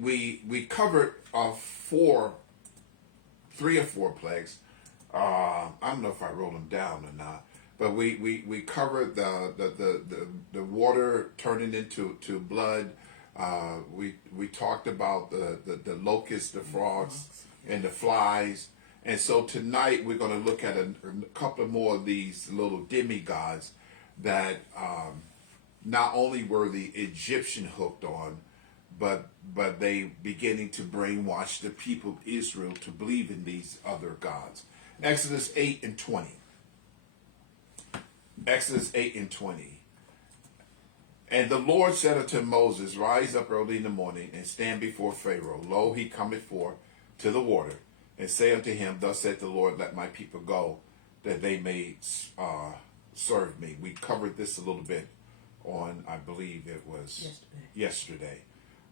we covered three or four plagues. I don't know if I wrote them down or not, but we covered the water turning into blood. We talked about the locusts, the frogs, and the flies. And so tonight we're going to look at a couple more of these little demigods that not only were the Egyptian hooked on, but they beginning to brainwash the people of Israel to believe in these other gods. Exodus 8 and 20. Exodus 8 and 20. And the Lord said unto Moses, Rise up early in the morning, and stand before Pharaoh. Lo, he cometh forth to the water, and say unto him, Thus saith the Lord, Let my people go, that they may serve me. We covered this a little bit on, I believe it was yesterday.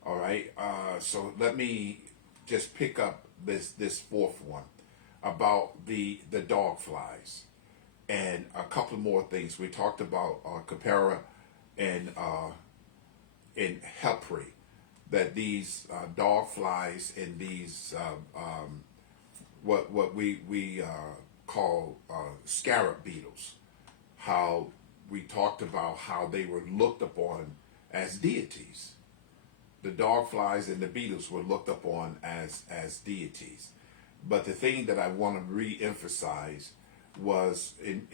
All right, so let me just pick up this fourth one about the dog flies and a couple more things. We talked about Capera and Hepri, that these dog flies and these what we call scarab beetles, how we talked about how they were looked upon as deities. The dog flies and the beetles were looked upon as deities. But the thing that I want to re-emphasize was in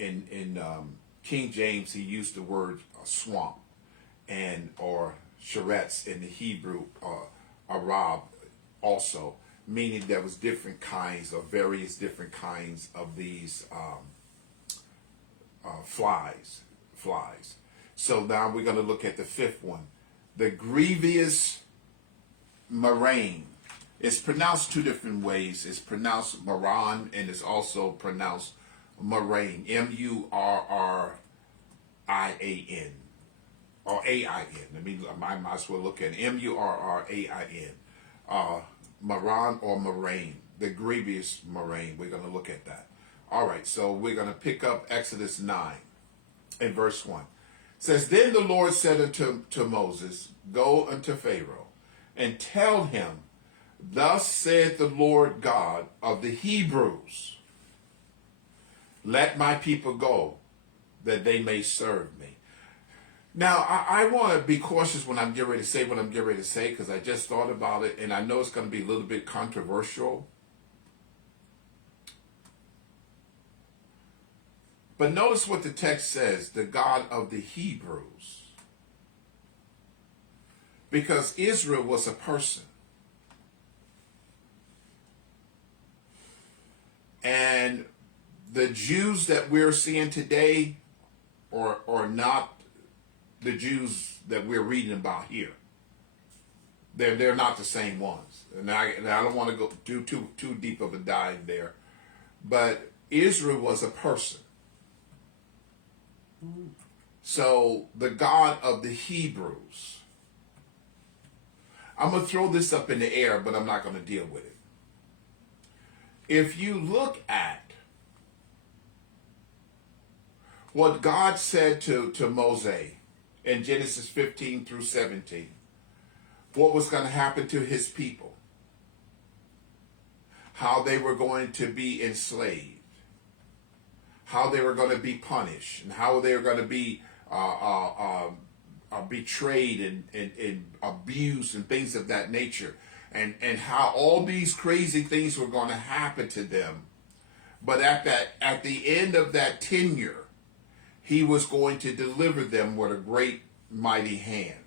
King James, he used the word swamp or sheretz in the Hebrew, Arab also, meaning there was different kinds or various different kinds of these flies. So now we're going to look at the fifth one. The grievous murrain. It's pronounced two different ways. It's pronounced Maran and it's also pronounced murrain. Murrian or AIN. I might as well look at it. Murrain. Maran or murrain. The grievous murrain. We're going to look at that. All right, so we're going to pick up Exodus 9 and verse 1. It says, Then the Lord said unto Moses, Go unto Pharaoh, and tell him, Thus saith the Lord God of the Hebrews, Let my people go, that they may serve me. Now, I want to be cautious when I'm getting ready to say what I'm getting ready to say, because I just thought about it, and I know it's going to be a little bit controversial. But notice what the text says, the God of the Hebrews. Because Israel was a person. And the Jews that we're seeing today are not the Jews that we're reading about here. They're not the same ones. And I don't want to go do too deep of a dive there. But Israel was a person. So the God of the Hebrews. I'm going to throw this up in the air, but I'm not going to deal with it. If you look at what God said to Moses in Genesis 15 through 17, what was going to happen to his people, how they were going to be enslaved, how they were going to be punished, and how they were going to be betrayed and abused and things of that nature, and how all these crazy things were going to happen to them. But at the end of that tenure, he was going to deliver them with a great mighty hand.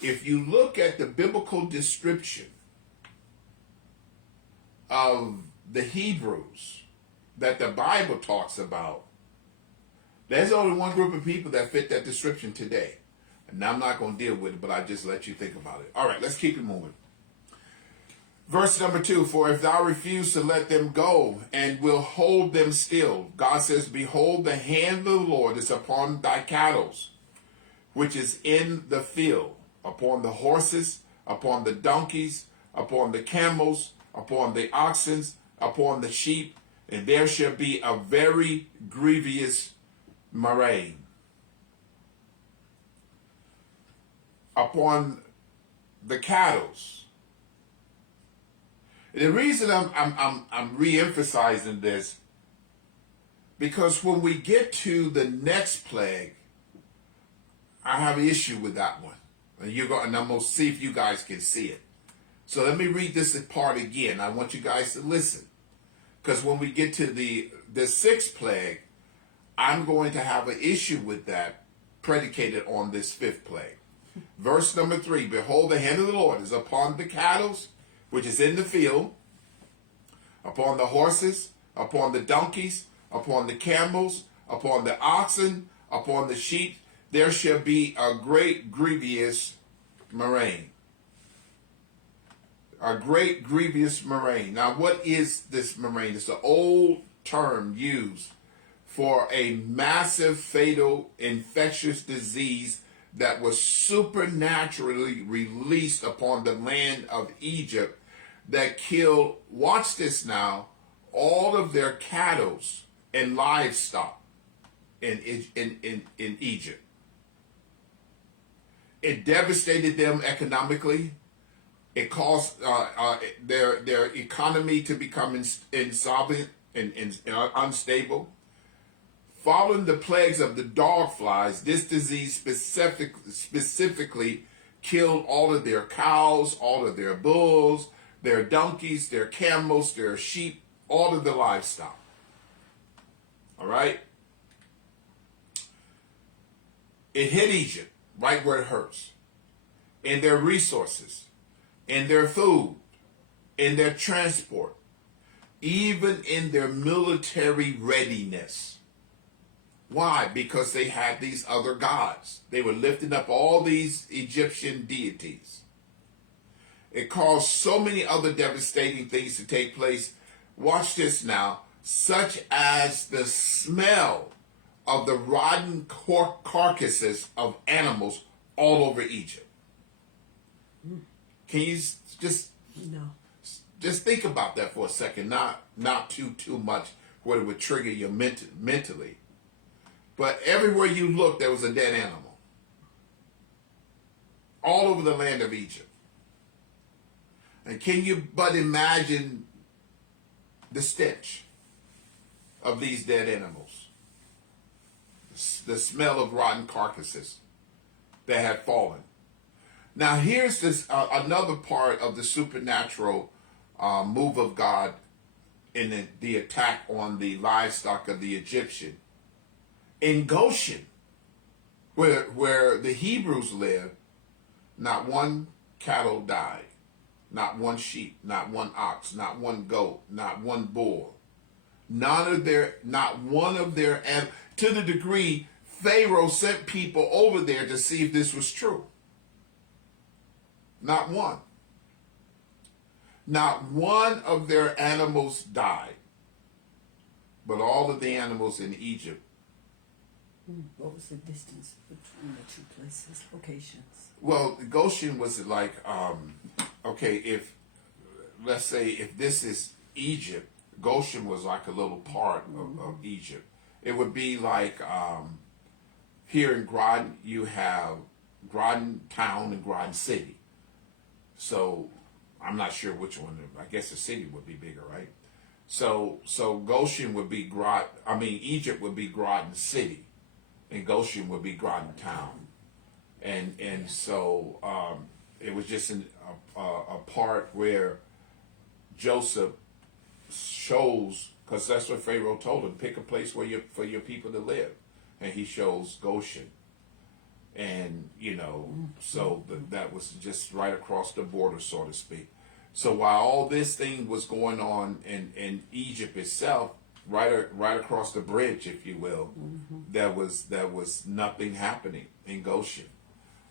If you look at the biblical description of the Hebrews that the Bible talks about, there's only one group of people that fit that description today. And I'm not going to deal with it, but I just let you think about it. All right, let's keep it moving. Verse number 2, For if thou refuse to let them go and will hold them still, God says, Behold, the hand of the Lord is upon thy cattle, which is in the field, upon the horses, upon the donkeys, upon the camels, upon the oxen, upon the sheep, and there shall be a very grievous murrain upon the cattles. The reason I'm re-emphasizing this, because when we get to the next plague, I have an issue with that one. And I'm going to see if you guys can see it. So let me read this part again. I want you guys to listen. Because when we get to the sixth plague, I'm going to have an issue with that predicated on this fifth plague. Verse number 3, behold, the hand of the Lord is upon the cattle, which is in the field, upon the horses, upon the donkeys, upon the camels, upon the oxen, upon the sheep. There shall be a great grievous murrain. A great grievous murrain. Now, what is this murrain? It's an old term used for a massive, fatal, infectious disease that was supernaturally released upon the land of Egypt that killed, watch this now, all of their cattle and livestock in Egypt. It devastated them economically. It caused their economy to become insolvent and unstable. Following the plagues of the dog flies, this disease specifically killed all of their cows, all of their bulls, their donkeys, their camels, their sheep, all of the livestock. All right? It hit Egypt right where it hurts. In their resources, in their food, in their transport, even in their military readiness. Why? Because they had these other gods. They were lifting up all these Egyptian deities. It caused so many other devastating things to take place. Watch this now. Such as the smell of the rotten carcasses of animals all over Egypt. Can you just think about that for a second? Not too much where it would trigger you mentally. But everywhere you looked, there was a dead animal. All over the land of Egypt. And can you but imagine the stench of these dead animals? The smell of rotten carcasses that had fallen. Now here's this another part of the supernatural move of God in the attack on the livestock of the Egyptian. In Goshen, where the Hebrews lived, not one cattle died, not one sheep, not one ox, not one goat, not one bull. Not one of their, and to the degree Pharaoh sent people over there to see if this was true. Not one. Not one of their animals died. But all of the animals in Egypt. What was the distance between the two places, locations? Well, Goshen was like, okay, if, let's say, if this is Egypt, Goshen was like a little part of Egypt. It would be like, here in Groton, you have Groton Town and Groton City. So, I'm not sure which one, I guess the city would be bigger, right? So Goshen would be Egypt would be Groton City. And Goshen would be Groton Town, and so it was just a part where Joseph shows, because that's what Pharaoh told him, pick a place for your people to live, and he shows Goshen, and so that was just right across the border, so to speak. So while all this thing was going on in Egypt itself, right across the bridge, if you will, there was nothing happening in Goshen.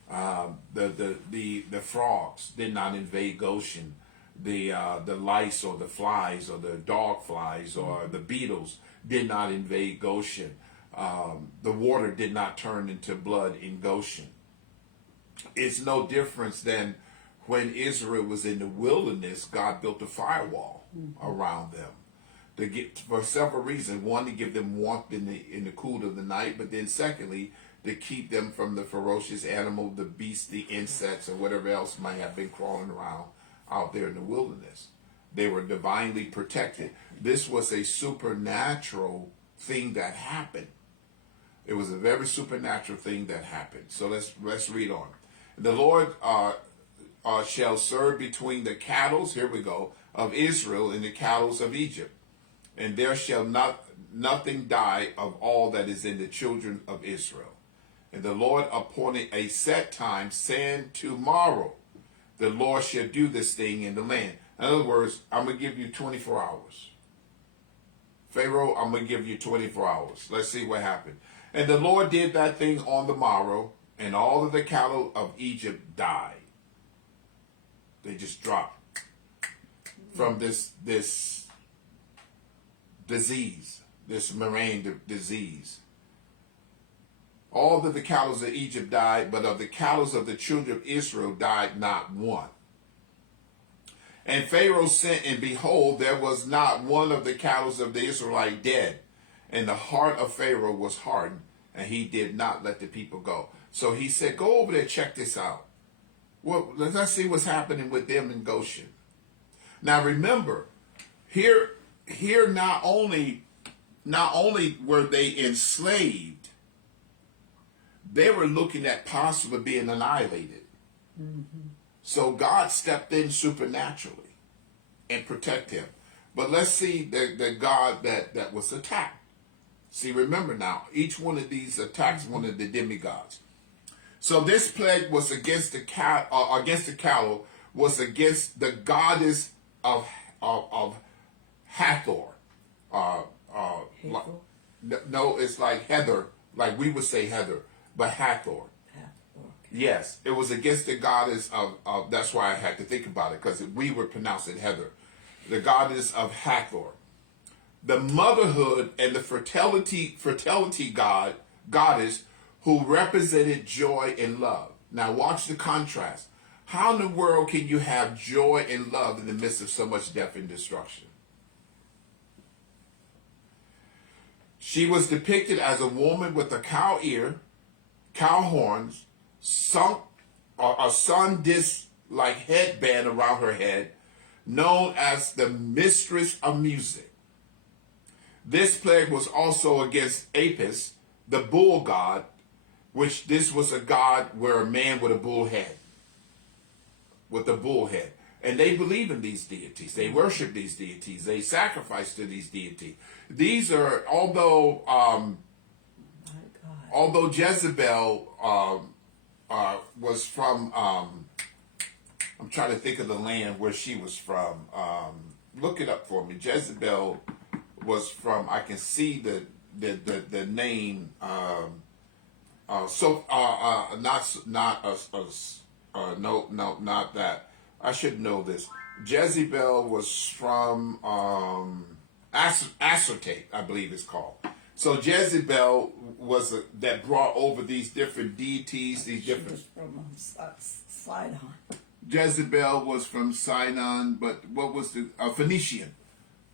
The frogs did not invade Goshen. The lice or the flies or the dog flies or the beetles did not invade Goshen. The water did not turn into blood in Goshen. It's no difference than when Israel was in the wilderness. God built a firewall around them. For several reasons. One, to give them warmth in the cool of the night, but then secondly, to keep them from the ferocious animal, the beast, the insects, or whatever else might have been crawling around out there in the wilderness. They were divinely protected. This was a supernatural thing that happened. It was a very supernatural thing that happened. So let's read on. The Lord shall serve between the cattle, here we go, of Israel and the cattle of Egypt. And there shall nothing die of all that is in the children of Israel. And the Lord appointed a set time, saying, tomorrow the Lord shall do this thing in the land. In other words, I'm going to give you 24 hours. Pharaoh, I'm going to give you 24 hours. Let's see what happened. And the Lord did that thing on the morrow, and all of the cattle of Egypt died. They just dropped from this disease, this murrain disease. All of the cattle of Egypt died, but of the cattle of the children of Israel died not one. And Pharaoh sent, and behold, there was not one of the cattle of the Israelite dead. And the heart of Pharaoh was hardened, and he did not let the people go. So he said, go over there, check this out. Well, let's see what's happening with them in Goshen. Now remember, here not only were they enslaved, they were looking at possibly being annihilated. Mm-hmm. So God stepped in supernaturally and protect him. But let's see the God that was attacked. See, remember now, each one of these attacks one of the demigods. So this plague was against the cattle, was against the goddess of Hathor. No, it's like Heather, like we would say Heather, but Hathor. Yes, it was against the goddess of that's why I had to think about it, because we would pronounce it Heather. The goddess of Hathor. The motherhood and the fertility goddess who represented joy and love. Now watch the contrast. How in the world can you have joy and love in the midst of so much death and destruction? She was depicted as a woman with a cow ear, cow horns, a sun disk-like headband around her head, known as the mistress of music. This plague was also against Apis, the bull god, which this was a god where a man with a bull head. With a bull head. And they believe in these deities. They worship these deities. They sacrifice to these deities. These are, although Jezebel was from, I'm trying to think of the land where she was from. Look it up for me. Jezebel was from, I can see the name, not that. I should know this. Jezebel was from Acertate, I believe it's called. So Jezebel was that brought over these different deities, these different. She was from Sidon. Jezebel was from Sidon, but what was the Phoenician?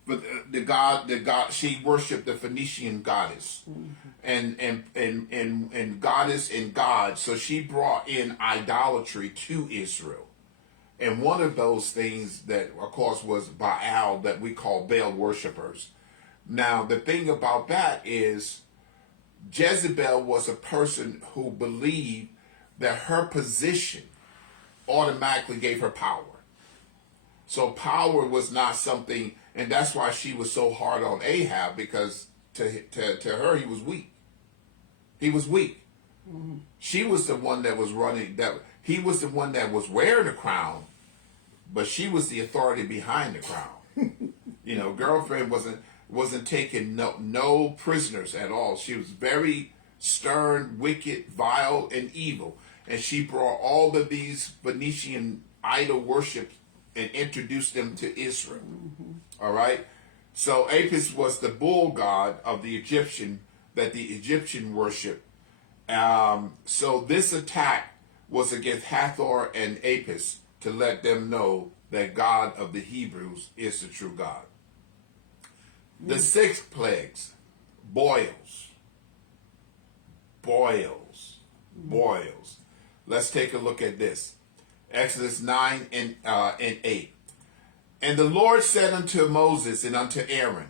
But the god, she worshipped the Phoenician goddess, mm-hmm. and goddess and god. So she brought in idolatry to Israel. And one of those things that, of course, was Baal, that we call Baal worshipers. Now, the thing about that is Jezebel was a person who believed that her position automatically gave her power. So power was not something, and that's why she was so hard on Ahab, because to her, he was weak. He was weak. Mm-hmm. She was the one that was running, that he was the one that was wearing the crown, but she was the authority behind the crown. Girlfriend wasn't taking no prisoners at all. She was very stern, wicked, vile, and evil. And she brought all of these Phoenician idol worship and introduced them to Israel. Mm-hmm. All right? So Apis was the bull god of the Egyptian, that the Egyptian worship. So this attack was against Hathor and Apis to let them know that God of the Hebrews is the true God. The 6 plagues, boils. Boils. Let's take a look at this. Exodus 9 and 8. And the Lord said unto Moses and unto Aaron,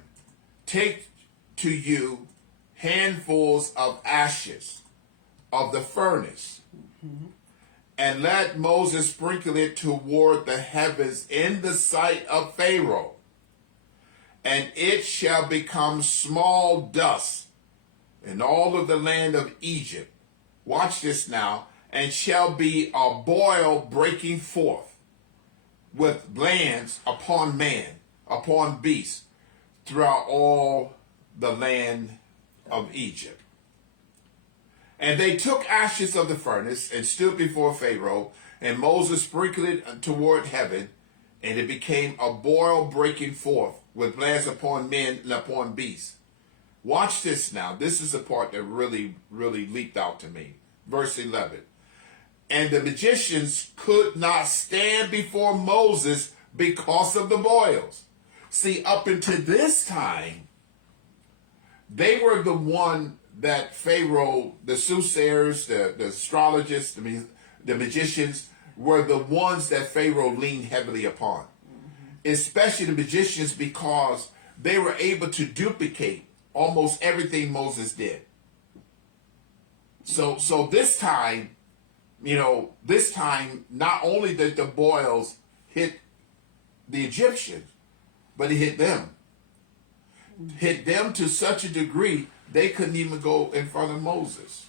take to you handfuls of ashes of the furnace, and let Moses sprinkle it toward the heavens in the sight of Pharaoh, and it shall become small dust in all of the land of Egypt. Watch this now. And shall be a boil breaking forth with glands upon man, upon beast, throughout all the land of Egypt. And they took ashes of the furnace and stood before Pharaoh, and Moses sprinkled it toward heaven, and it became a boil breaking forth with glands upon men and upon beasts. Watch this now. This is the part that really, really leaped out to me. Verse 11. And the magicians could not stand before Moses because of the boils. See, up until this time, they were the one that Pharaoh, the soothsayers, the astrologists, the magicians, were the ones that Pharaoh leaned heavily upon. Especially the magicians, because they were able to duplicate almost everything Moses did. So this time, not only did the boils hit the Egyptians, but it hit them. Hit them to such a degree they couldn't even go in front of Moses.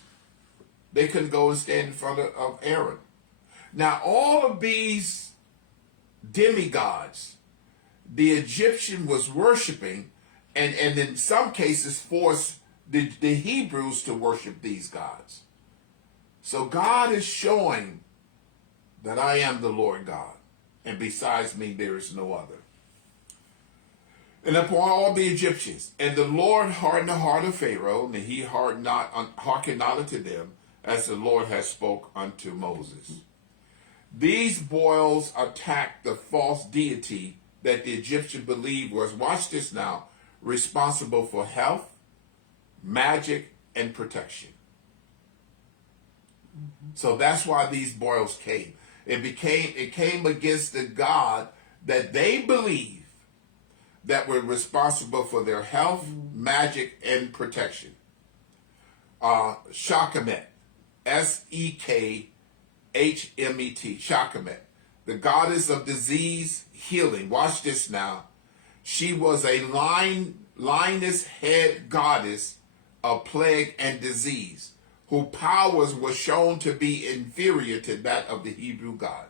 They couldn't go and stand in front of Aaron. Now, all of these demigods the Egyptian was worshiping, and in some cases forced the Hebrews to worship these gods. So God is showing that I am the Lord God, and besides me there is no other. And upon all the Egyptians, and the Lord hardened the heart of Pharaoh, and he hearkened not unto them, as the Lord has spoke unto Moses. These boils attacked the false deity that the Egyptian believed was, watch this now, responsible for health, magic, and protection. So that's why these boils came. It came against the God that they believed that were responsible for their health, magic, and protection. Shakamet, Sekhmet, Shakamet, the goddess of disease healing. Watch this now. She was a lioness head goddess of plague and disease, whose powers were shown to be inferior to that of the Hebrew gods.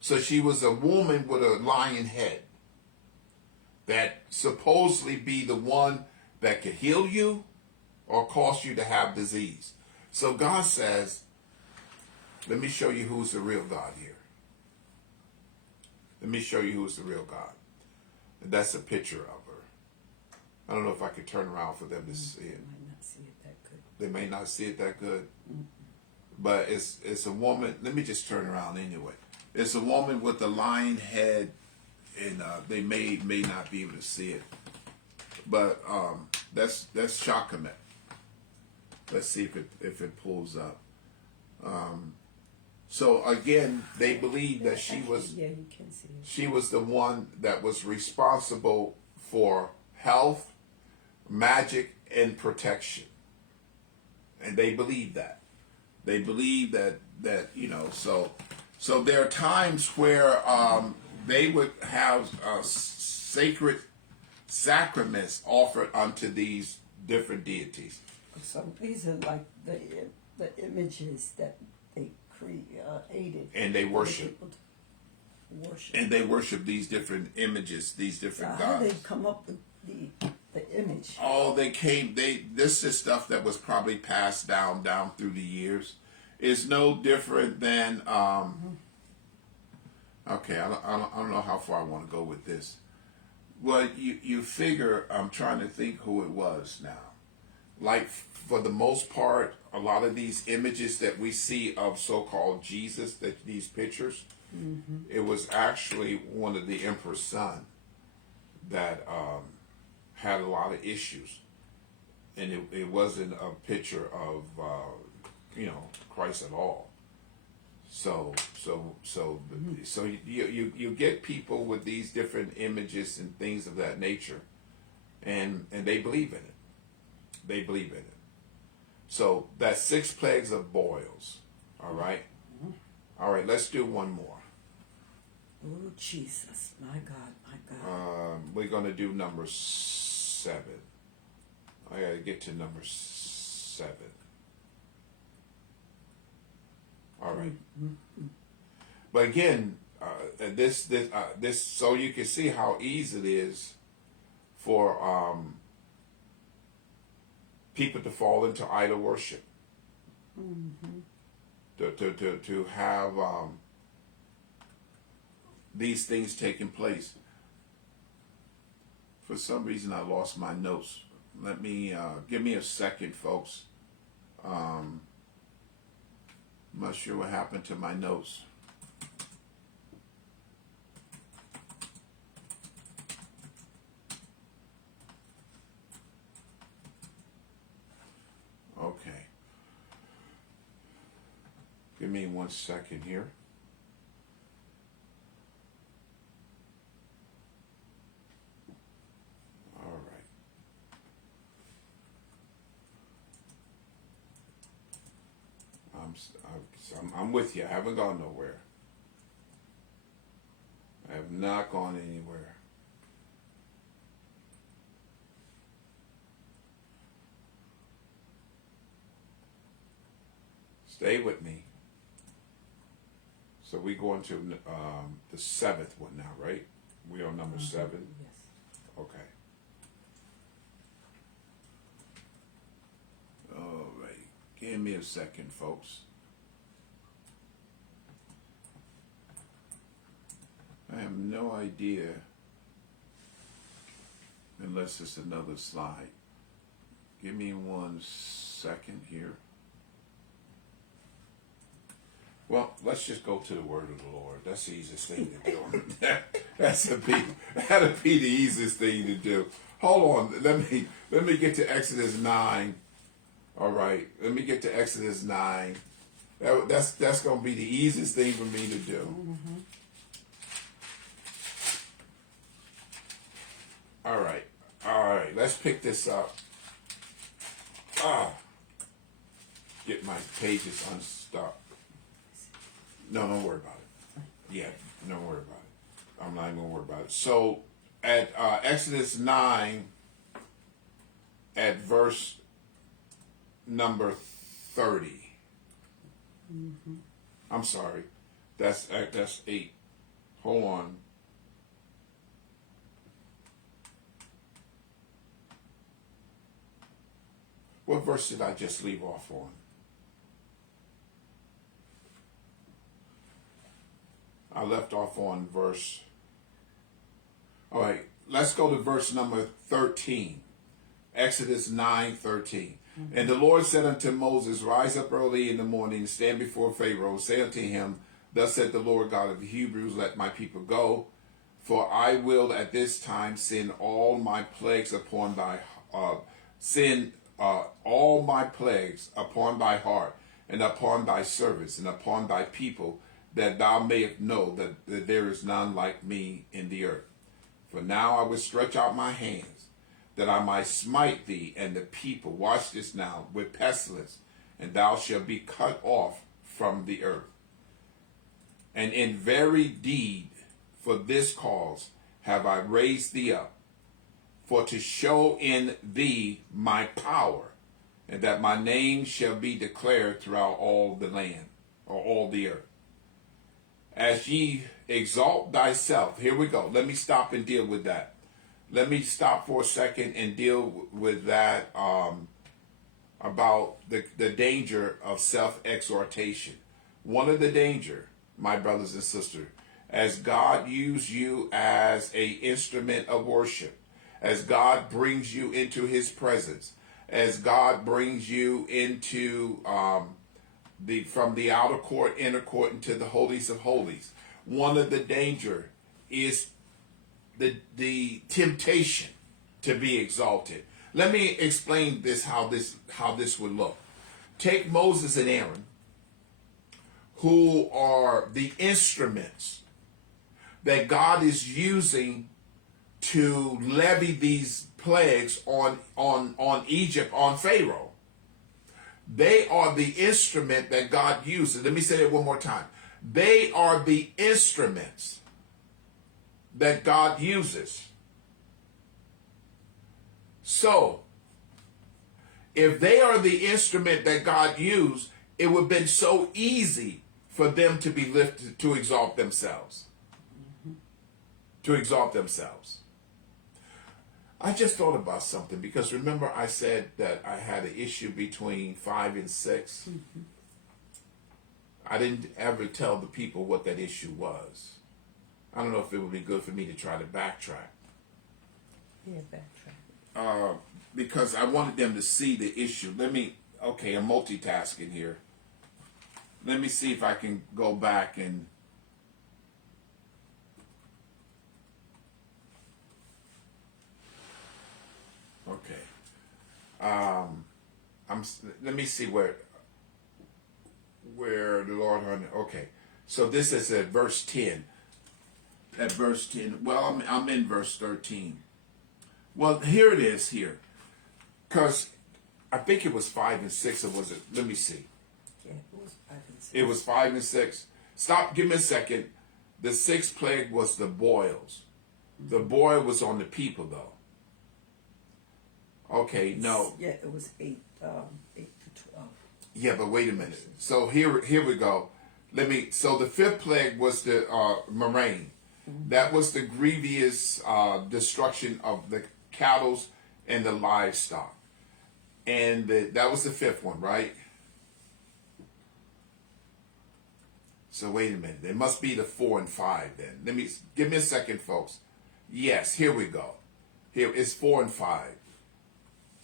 So she was a woman with a lion head that supposedly be the one that could heal you or cause you to have disease. So God says, let me show you who's the real God here. Let me show you who's the real God. And that's a picture of her. I don't know if I could turn around for them to see it. They might not see it that good. They may not see it that good. But it's a woman. Let me just turn around anyway. It's a woman with a lion head, and they may not be able to see it. But that's Shakamet. Let's see if it pulls up. So again, they believe that she was Yeah, you can see it. she was the one that was responsible for health, magic, and protection. And they believe that. They believe that so there are times where they would have sacred sacraments offered unto these different deities. So these are like the images that they created. And they worship. Worship. And they worship these different images, these different So how gods. did they come up with the image? Oh, this is stuff that was probably passed down through the years. It's no different than, okay, I don't know how far I want to go with this. Well, you figure, I'm trying to think who it was now. Like, for the most part, a lot of these images that we see of so-called Jesus, these pictures, it was actually one of the emperor's son that had a lot of issues. And it wasn't a picture of Christ at all. So you get people with these different images and things of that nature, and they believe in it. They believe in it. So that's 6 plagues of boils. All right. All right. Let's do one more. Oh, Jesus. My God. My God. We're going to do number 7. I got to get to number 7. All right. But again, this, so you can see how easy it is for people to fall into idol worship. To have these things taking place. For some reason, I lost my notes. Let me give me a second, folks. I'm not sure what happened to my notes. Okay. Give me 1 second here. All right. I'm with you. I haven't gone nowhere. I have not gone anywhere. Stay with me. So we go into the 7th one now, right? We on number 7? Yes. Okay. All right. Give me a second, folks. I have no idea unless it's another slide. Give me 1 second here. Well, let's just go to the word of the Lord. That's the easiest thing to do. That'd be the easiest thing to do. Hold on. Let me get to Exodus 9. All right. Let me get to Exodus 9. That's going to be the easiest thing for me to do. All right. All right. Let's pick this up. Get my pages unstuck. No, don't worry about it. Yeah, don't worry about it. I'm not even going to worry about it. So, at Exodus 9, at verse number 30. I'm sorry. That's 8. Hold on. What verse did I just leave off on? I left off on verse. All right, let's go to verse number 13. Exodus 9:13. And the Lord said unto Moses, Rise up early in the morning, and stand before Pharaoh. Say unto him, Thus said the Lord God of the Hebrews, Let my people go, for I will at this time send all my plagues upon thy all my plagues upon thy heart, and upon thy servants, and upon thy people, that thou mayest know that there is none like me in the earth. For now I will stretch out my hands, that I might smite thee and the people, watch this now, with pestilence, and thou shalt be cut off from the earth. And in very deed for this cause have I raised thee up, for to show in thee my power, and that my name shall be declared throughout all the land, or all the earth. As ye exalt thyself, here we go. Let me stop and deal with that. Let me stop for a second and deal with that about the danger of self-exhortation. One of the danger, my brothers and sisters, as God used you as an instrument of worship, as God brings you into his presence, as God brings you into from the outer court, inner court, into the holies of holies. One of the danger is the temptation to be exalted. Let me explain this, how this would look. take Moses and Aaron, who are the instruments that God is using to levy these plagues on Egypt, on Pharaoh. They are the instrument that God uses. Let me say that one more time. They are the instruments that God uses. So, if they are the instrument that God used, it would have been so easy for them to be lifted, to exalt themselves. To exalt themselves. I just thought about something, because remember I said that I had an issue between 5 and 6. I didn't ever tell the people what that issue was. I don't know if it would be good for me to try to backtrack. Yeah, backtrack. Because I wanted them to see the issue. Okay, I'm multitasking here. Let me see if I can go back and... Okay. Let me see where the Lord... Okay. So this is at verse 10. At verse 10. Well, I'm in verse 13. Well, here it is here. Because I think it was 5 and 6, or was it? Let me see. Yeah, it was 5 and 6. It was 5 and 6. Stop, give me a second. The 6th plague was the boils. The boil was on the people, though. Okay, no. Yeah, it was 8 to 12. Yeah, but wait a minute. So here we go. So the 5th plague was the murrain. That was the grievous destruction of the cattle and the livestock. And that was the 5th one, right? So wait a minute. It must be the 4 and 5 then. Give me a second, folks. Yes, here we go. Here is 4 and 5.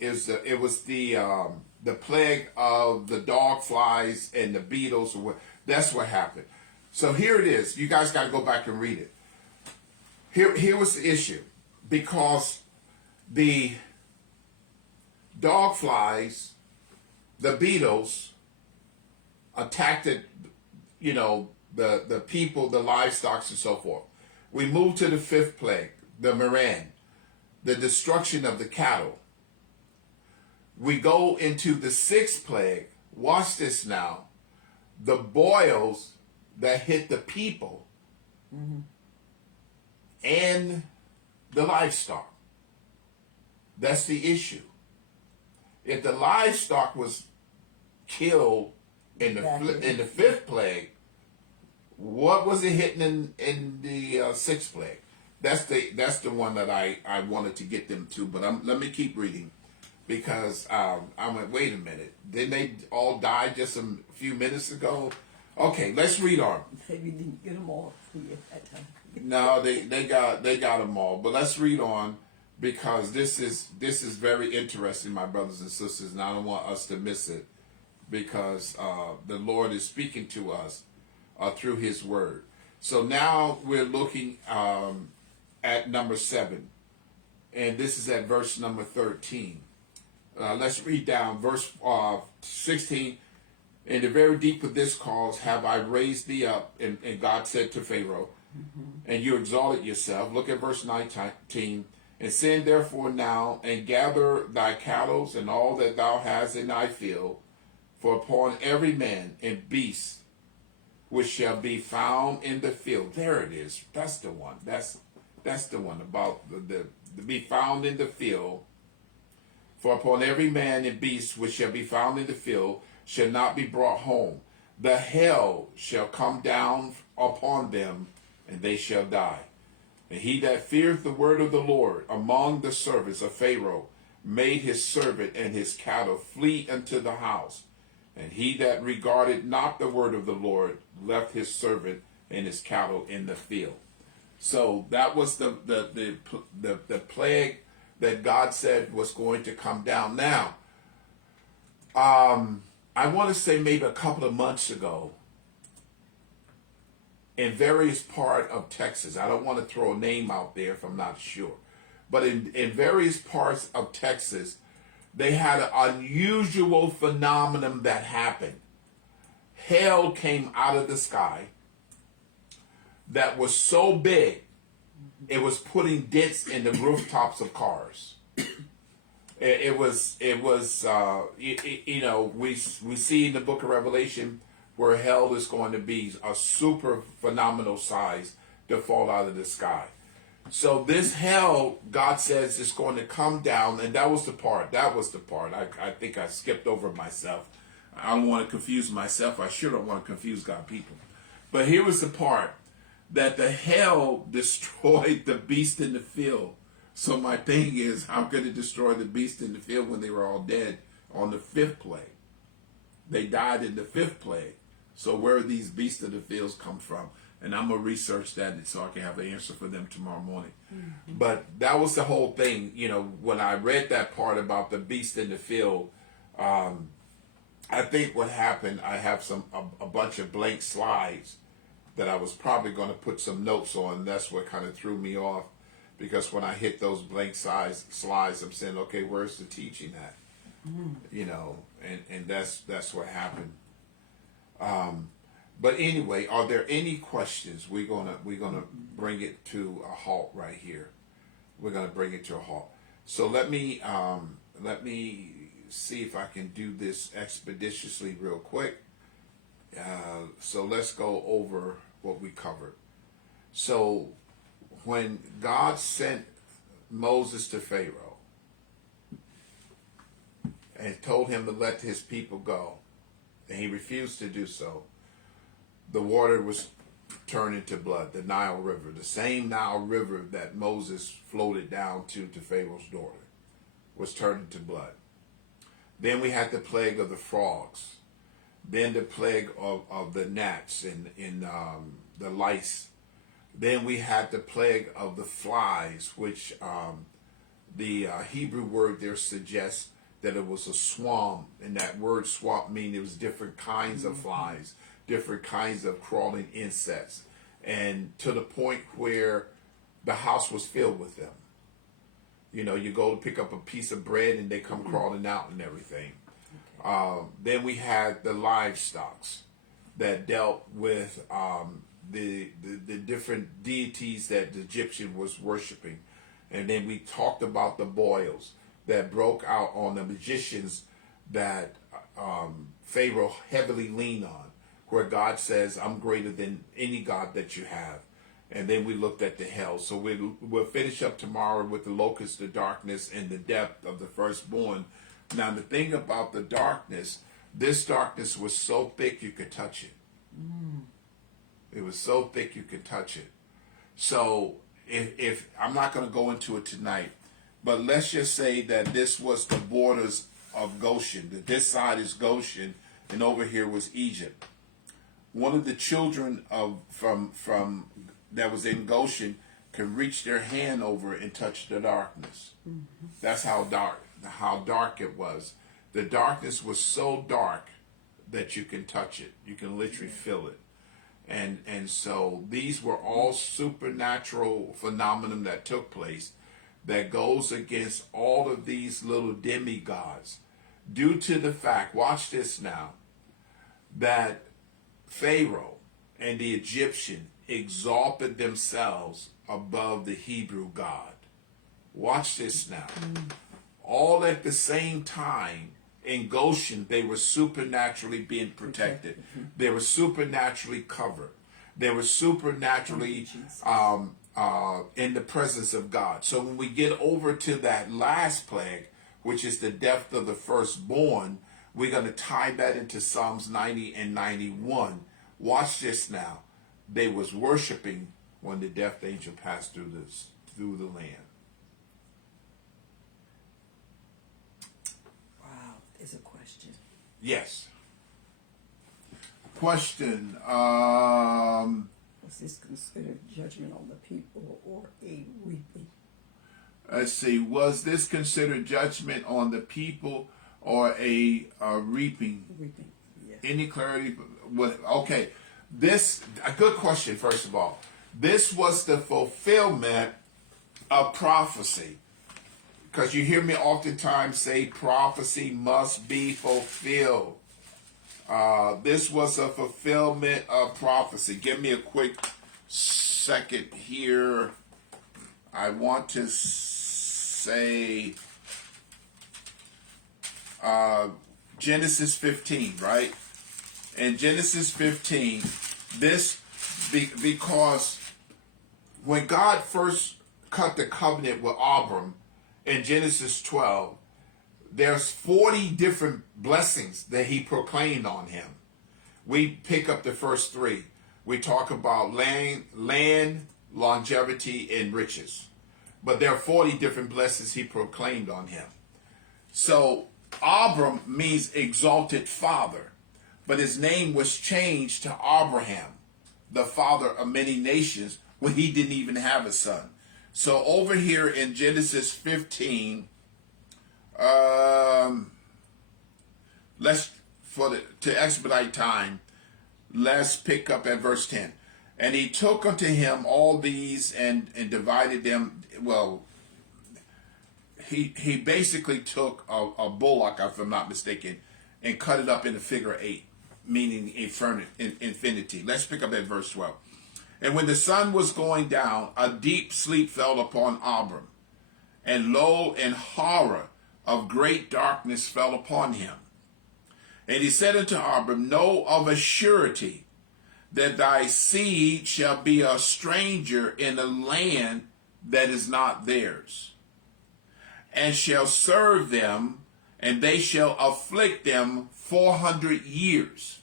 It was the plague of the dog flies and the beetles. That's what happened. So here it is. You guys got to go back and read it. Here was the issue, because the dog flies, the beetles attacked it, the people, the livestock, and so forth. We move to the 5th plague, the murrain, the destruction of the cattle. We go into the 6th plague. Watch this now. The boils that hit the people and the livestock. That's the issue. If the livestock was killed in the 5th plague, what was it hitting in the 6th plague? That's the one that I wanted to get them to. But let me keep reading, because I went, wait a minute, didn't they all die just a few minutes ago? Okay, let's read on. Maybe didn't get them all at that time. No, they got them all. But let's read on, because this is very interesting, my brothers and sisters, and I don't want us to miss it, because the Lord is speaking to us through His Word. So now we're looking at number 7, and this is at verse number 13. Let's read down verse 16. In the very deep of this cause have I raised thee up, and God said to Pharaoh, and you exalted yourself. Look at verse 19. And send therefore now, and gather thy cattle and all that thou hast in thy field, for upon every man and beast which shall be found in the field. There it is. That's the one. That's the one about the be found in the field. For upon every man and beast which shall be found in the field shall not be brought home. The hell shall come down upon them, and they shall die. And he that feareth the word of the Lord among the servants of Pharaoh made his servant and his cattle flee unto the house. And he that regarded not the word of the Lord left his servant and his cattle in the field. So that was the plague that God said was going to come down. Now, I want to say maybe a couple of months ago, in various parts of Texas, I don't want to throw a name out there if I'm not sure, but in various parts of Texas, they had an unusual phenomenon that happened. Hell came out of the sky that was so big, it was putting dents in the rooftops of cars. We see in the book of Revelation where hell is going to be a super phenomenal size to fall out of the sky. So this hell, God says, is going to come down, and that was the part. I think I skipped over myself. I don't want to confuse myself. I sure don't want to confuse God people. But here was the part that the hell destroyed the beast in the field. So my thing is, I'm going to destroy the beast in the field when they were all dead on the fifth plague. They died in the fifth plague. So where do these beasts of the fields come from? And I'm going to research that so I can have an answer for them tomorrow morning. Mm-hmm. But that was the whole thing. When I read that part about the beast in the field, I think what happened, I have a bunch of blank slides that I was probably going to put some notes on. That's what kind of threw me off, because when I hit those blank slides, I'm saying, okay, where's the teaching at? And that's what happened. But anyway, are there any questions? We're gonna bring it to a halt right here. We're gonna bring it to a halt. So let me see if I can do this expeditiously real quick. So let's go over what we covered. So when God sent Moses to Pharaoh and told him to let his people go, and he refused to do so, the water was turned into blood, the Nile River, the same Nile River that Moses floated down to Pharaoh's daughter, was turned into blood. Then we had the plague of the frogs. Then the plague of the gnats and the lice. Then we had the plague of the flies, which the Hebrew word there suggests that it was a swarm. And that word swarm means it was different kinds of flies, different kinds of crawling insects. And to the point where the house was filled with them. You go to pick up a piece of bread and they come crawling out and everything. Then we had the livestock that dealt with the different deities that the Egyptian was worshiping. And then we talked about the boils that broke out on the magicians that Pharaoh heavily leaned on, where God says, I'm greater than any God that you have. And then we looked at the hell. So we'll finish up tomorrow with the locust, the darkness, and the depth of the firstborn. Now, the thing about the darkness, this darkness was so thick you could touch it. It was so thick you could touch it. So if I'm not going to go into it tonight, but let's just say that this was the borders of Goshen. That this side is Goshen, and over here was Egypt. One of the children from that was in Goshen could reach their hand over and touch the darkness. Mm-hmm. That's how dark it was. The darkness was so dark that you can touch it. You can literally feel it. And so these were all supernatural phenomenon that took place that goes against all of these little demigods due to the fact, watch this now, that Pharaoh and the Egyptian exalted themselves above the Hebrew God. Watch this now. All at the same time, in Goshen, they were supernaturally being protected. They were supernaturally covered. They were supernaturally in the presence of God. So when we get over to that last plague, which is the death of the firstborn, we're going to tie that into Psalms 90 and 91. Watch this now. They was worshiping when the death angel passed through the land. Wow, there's a question. Yes. Question. Was this considered judgment on the people or a reaping? Let's see. Was this considered judgment on the people or a reaping? Reaping. Yeah. Any clarity? Okay. This a good question. First of all, this was the fulfillment of prophecy. because you hear me oftentimes say prophecy must be fulfilled. This was a fulfillment of prophecy. Give me a quick second here. I want to say Genesis 15, right? In Genesis 15, because when God first cut the covenant with Abram in Genesis 12, there's 40 different blessings that he proclaimed on him. We pick up the first three. We talk about land, longevity, and riches. But there are 40 different blessings he proclaimed on him. So Abram means exalted father, but his name was changed to Abraham, the father of many nations, when he didn't even have a son. So over here in Genesis 15, to expedite time, let's pick up at verse 10. And he took unto him all these and divided them. Well, he basically took a bullock, if I'm not mistaken, and cut it up in a figure 8, meaning infinity. Let's pick up at verse 12. And when the sun was going down, a deep sleep fell upon Abram, and lo, and horror of great darkness fell upon him. And he said unto Abram, know of a surety that thy seed shall be a stranger in a land that is not theirs, and shall serve them, and they shall afflict them 400 years.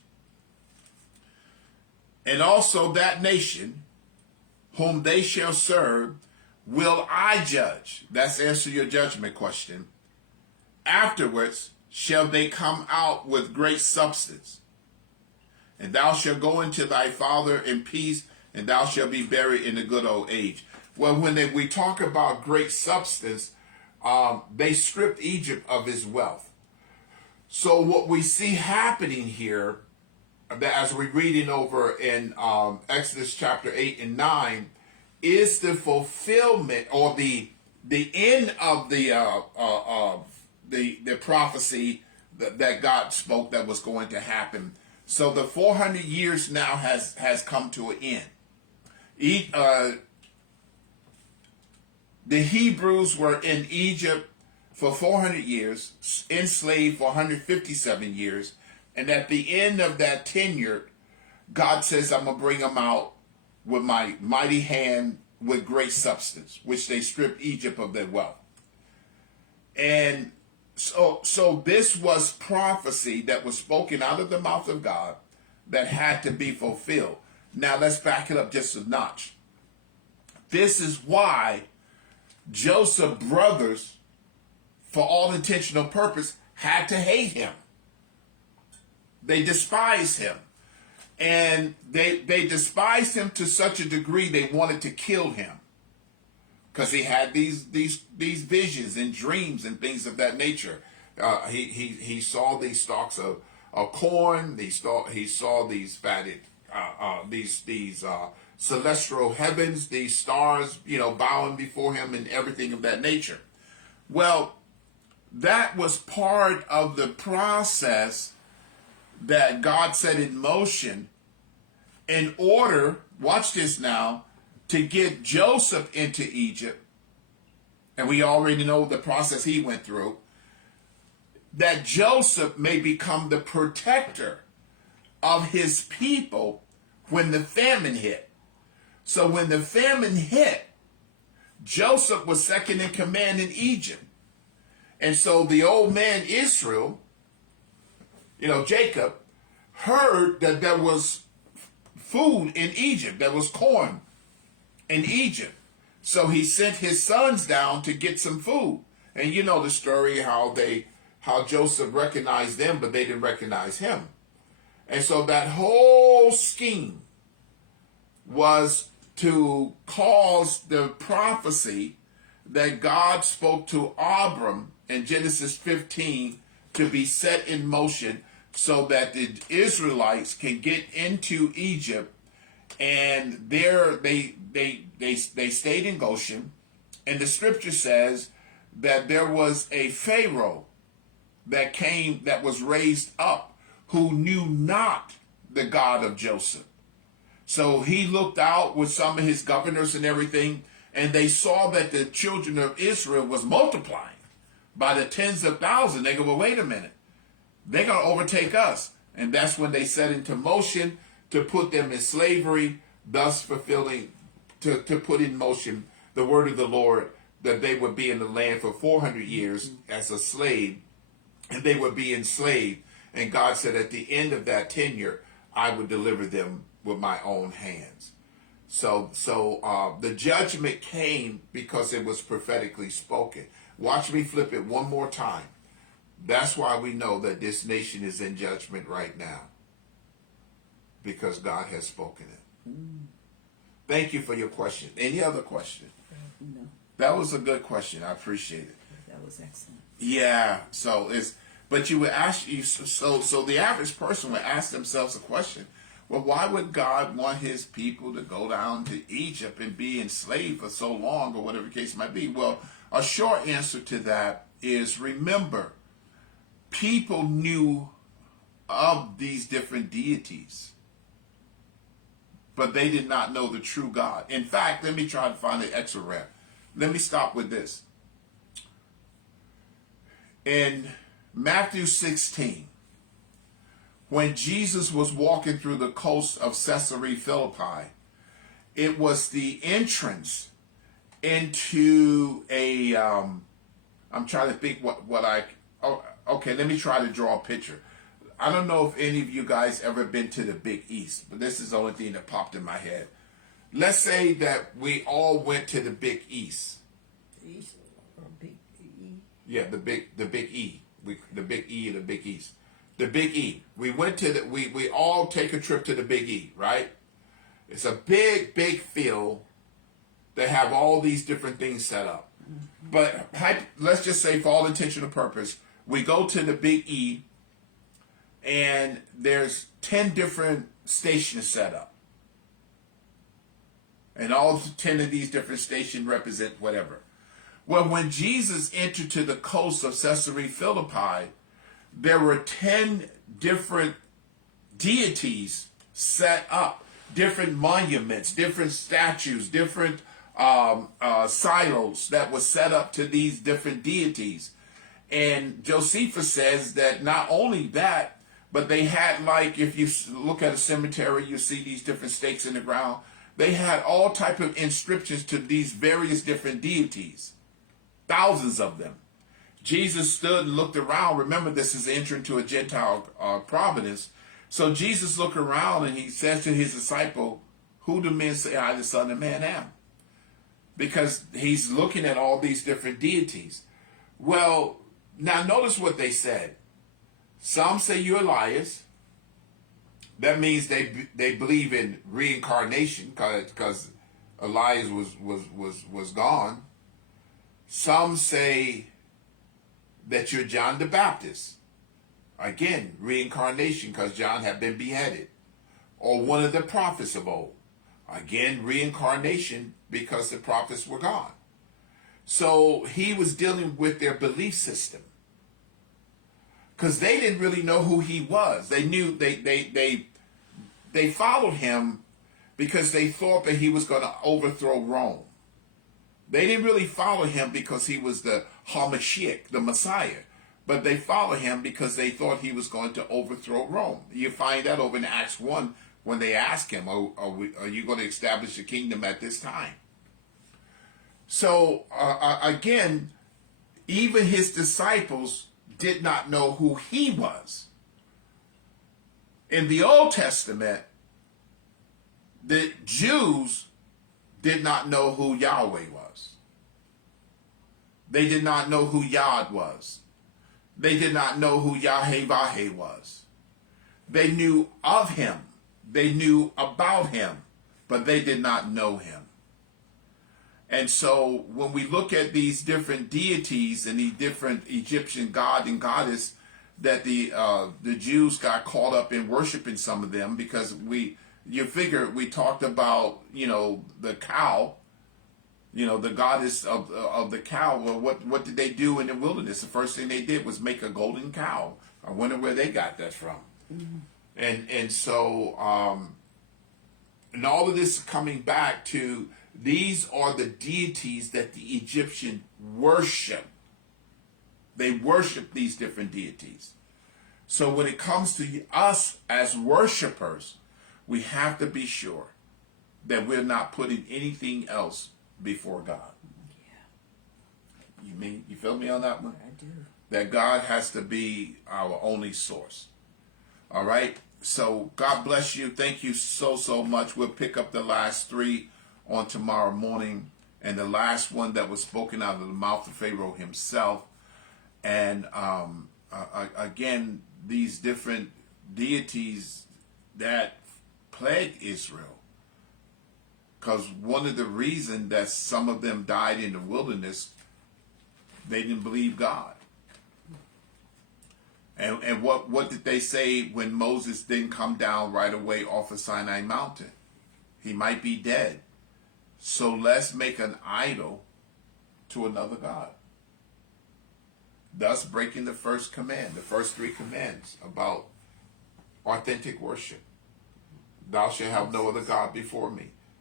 And also that nation whom they shall serve will I judge. That's answer your judgment question. Afterwards shall they come out with great substance. And thou shalt go into thy father in peace, and thou shalt be buried in a good old age. Well, when we talk about great substance, they stripped Egypt of his wealth. So what we see happening here, that as we're reading over in Exodus chapter 8 and 9, is the fulfillment or the end of the prophecy that God spoke that was going to happen. So the 400 years now has come to an end. The Hebrews were in Egypt for 400 years, enslaved for 157 years, and at the end of that tenure, God says, I'm going to bring them out with my mighty hand with great substance, which they stripped Egypt of their wealth. And so this was prophecy that was spoken out of the mouth of God that had to be fulfilled. Now let's back it up just a notch. This is why Joseph's brothers, for all intentional purpose, had to hate him. They despised him. And they despised him to such a degree they wanted to kill him. Because he had these visions and dreams and things of that nature. He saw these stalks of corn. He saw these fatted, these celestial heavens, these stars, bowing before him and everything of that nature. Well, that was part of the process that God set in motion in order, watch this now, to get Joseph into Egypt. And we already know the process he went through. That Joseph may become the protector of his people when the famine hit. So when the famine hit, Joseph was second in command in Egypt. And so the old man Israel, Jacob, heard that there was food in Egypt, there was corn in Egypt. So he sent his sons down to get some food. And you know the story how Joseph recognized them, but they didn't recognize him. And so that whole scheme was to cause the prophecy that God spoke to Abram in Genesis 15 to be set in motion so that the Israelites can get into Egypt. And there they stayed in Goshen. And the scripture says that there was a Pharaoh that came, that was raised up, who knew not the God of Joseph. So he looked out with some of his governors and everything, and they saw that the children of Israel was multiplying by the tens of thousands. They go, well, wait a minute. They're going to overtake us. And that's when they set into motion to put them in slavery, thus fulfilling, to put in motion the word of the Lord, that they would be in the land for 400 years as a slave, and they would be enslaved. And God said at the end of that tenure, I would deliver them with my own hands. So the judgment came because it was prophetically spoken. Watch me flip it one more time. That's why we know that this nation is in judgment right now, because God has spoken it. Thank you for your question. Any other question? No, That was a good question. I appreciate it. that was excellent. Yeah. So it's, but you would ask you, so the average person would ask themselves a question. Well, why would God want his people to go down to Egypt and be enslaved for so long, or whatever the case might be? Well, a short answer to that is, remember, people knew of these different deities, but they did not know the true God. In fact, let me try to find the extra rep. Let me stop with this. In Matthew 16, when Jesus was walking through the coast of Caesarea Philippi, it was the entrance into a, I'm trying to think okay, let me try to draw a picture. I don't know if any of you guys ever been to the Big East, but this is the only thing that popped in my head. Let's say that we all went to the Big East. East or Big E? Yeah, the Big E. The Big E and the Big East. The Big E. We went to we all take a trip to the Big E, right? It's a big field that have all these different things set up. But let's just say, for all intentional purpose, we go to the Big E, and there's 10 different stations set up. And all 10 of these different stations represent whatever. Well, when Jesus entered to the coast of Caesarea Philippi, there were 10 different deities set up, different monuments, different statues, different silos that were set up to these different deities. And Josephus says that not only that, but they had, like, if you look at a cemetery, you see these different stakes in the ground. They had all type of inscriptions to these various different deities, thousands of them. Jesus stood and looked around. Remember, this is entering to a Gentile providence. So Jesus looked around and he says to his disciple, who do men say I, the Son of Man, am? Because he's looking at all these different deities. Well, now notice what they said. Some say you're Elias. That means they believe in reincarnation, because Elias was gone. Some say that you're John the Baptist. Again, reincarnation, because John had been beheaded. Or one of the prophets of old. Again, reincarnation, because the prophets were gone. So he was dealing with their belief system, because they didn't really know who he was. They knew they followed him because they thought that he was going to overthrow Rome. They didn't really follow him because he was the Hamashiach, the Messiah, but they followed him because they thought he was going to overthrow Rome. You find that over in Acts 1 when they ask him, are you going to establish a kingdom at this time? So again, even his disciples did not know who he was. In the Old Testament, the Jews did not know who Yahweh was. They did not know who Yod was. They did not know who Yahweh was. They knew of him. They knew about him, but they did not know him. And so when we look at these different deities and the different Egyptian god and goddess, that the Jews got caught up in worshiping some of them, because you figure we talked about, the cow You know, the goddess of the cow. Well, what did they do in the wilderness? The first thing they did was make a golden cow. I wonder where they got that from. And so and all of this is coming back to, these are the deities that the Egyptian worship. They worship these different deities. So when it comes to us as worshipers, we have to be sure that we're not putting anything else before God. Yeah. You feel me on that one? I do. That God has to be our only source. All right? So God bless you. Thank you so much. We'll pick up the last 3 on tomorrow morning. And the last one that was spoken out of the mouth of Pharaoh himself. And again, these different deities that plagued Israel. Because one of the reasons that some of them died in the wilderness, they didn't believe God. And what did they say when Moses didn't come down right away off of Sinai Mountain? He might be dead. So let's make an idol to another god. Thus breaking the first command, the first 3 commands about authentic worship. Thou shalt have no other god before me.